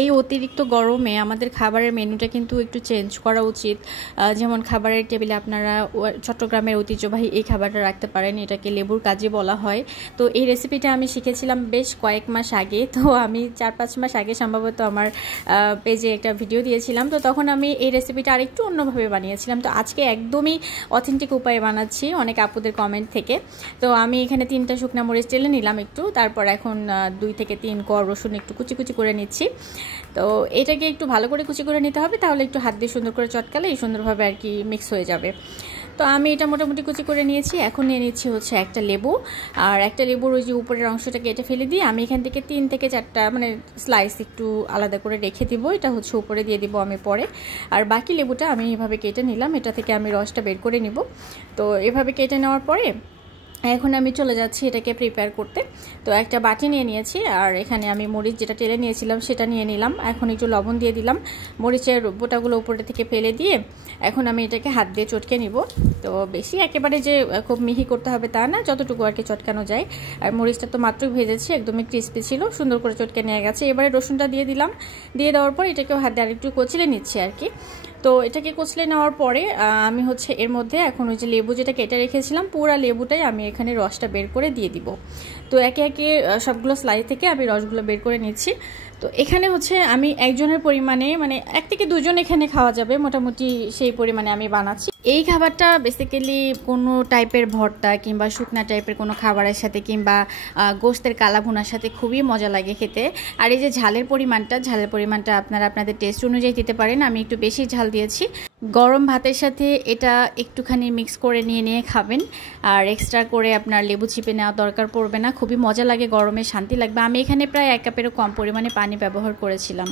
এই অতিরিক্ত গরমে আমাদের খাবারের মেনুটা কিন্তু একটু চেঞ্জ করা উচিত। যেমন খাবারের টেবিলে আপনারা চট্টগ্রামের ঐতিহ্যবাহী এই খাবারটা রাখতে পারেন, এটাকে লেবুর কাজি বলা হয়। তো এই রেসিপিটা আমি শিখেছিলাম বেশ কয়েক মাস আগে, তো আমি 4-5 মাস আগে সম্ভবত আমার পেজে একটা ভিডিও দিয়েছিলাম। তো তখন আমি এই রেসিপিটা আরেকটু অন্যভাবে বানিয়েছিলাম। তো আজকে একদমই অথেন্টিক উপায়ে বানাচ্ছি অনেক আপুদের কমেন্ট থেকে। তো আমি এখানে 3টা শুকনা মরিচ টেলে নিলাম একটু, তারপর এখন 2 থেকে 3 কোয়া রসুন একটু কুচি কুচি করে নিচ্ছি। তো এটাকে একটু ভালো করে কুচি করে নিতে হবে, তাহলে একটু হাত দিয়ে সুন্দর করে চটকালে এই সুন্দরভাবে আর কি মিক্স হয়ে যাবে। তো আমি এটা মোটামুটি কুচি করে নিয়েছি। এখন নিয়ে নিচ্ছি হচ্ছে একটা লেবু, আর একটা লেবুর ওই যে উপরের অংশটা কেটে ফেলে দিয়ে আমি এখান থেকে 3 থেকে 4টা মানে স্লাইস একটু আলাদা করে রেখে দিব, এটা হচ্ছে উপরে দিয়ে দিব আমি পরে। আর বাকি লেবুটা আমি এভাবে কেটে নিলাম, এটা থেকে আমি রসটা বের করে নিব। তো এভাবে কেটে নেওয়ার পরে এখন আমি চলে যাচ্ছি এটাকে প্রিপেয়ার করতে। তো একটা বাটি নিয়ে নিয়েছি, আর এখানে আমি মরিচ যেটা টেলে নিয়েছিলাম সেটা নিয়ে নিলাম। এখন একটু লবণ দিয়ে দিলাম, মরিচের বোটাগুলো উপরে থেকে ফেলে দিয়ে এখন আমি এটাকে হাত দিয়ে চটকে নিব। তো বেশি একেবারে যে খুব মিহি করতে হবে তা না, যতটুকু আর কি চটকানো যায়। আর মরিচটা তো মাত্রই ভেজেছি, একদমই ক্রিস্পি ছিল, সুন্দর করে চটকে নিয়ে গেছে। এবারে রসুনটা দিয়ে দিলাম, দিয়ে দেওয়ার পর এটাকেও হাত দিয়ে আরেকটু কচলে নিচ্ছি আর কি। তো এটাকে কচলে নেওয়ার পরে আমি হচ্ছে এর মধ্যে এখন ওই যে লেবু যেটা কেটে রেখেছিলাম পুরা লেবুটাই আমি এখানে রসটা বের করে দিয়ে দিব। তো একে একে সবগুলো স্লাইস থেকে আমি রসগুলো বের করে নিচ্ছি। তো এখানে হচ্ছে আমি একজনের পরিমাণে মানে 1 থেকে 2 জন এখানে খাওয়া যাবে মোটামুটি, সেই পরিমাণে আমি বানাচ্ছি। এই খাবারটা বেসিক্যালি কোনো টাইপের ভর্তা কিংবা শুকনা টাইপের কোনো খাবারের সাথে কিংবা গোশতের কালা ভুনার সাথে খুবই মজা লাগে খেতে। আর এই যে ঝালের পরিমাণটা আপনারা আপনাদের টেস্ট অনুযায়ী দিতে পারেন, আমি একটু বেশি ঝাল দিয়েছি। গরম ভাতের সাথে এটা একটুখানি মিক্স করে নিয়ে খাবেন, আর এক্সট্রা করে আপনার লেবু চিপে নেওয়া দরকার পড়বে না, খুবই মজা লাগে, গরমে শান্তি লাগবে। আমি এখানে প্রায় 1 কাপেরও কম পরিমাণে পানি ব্যবহার করেছিলাম।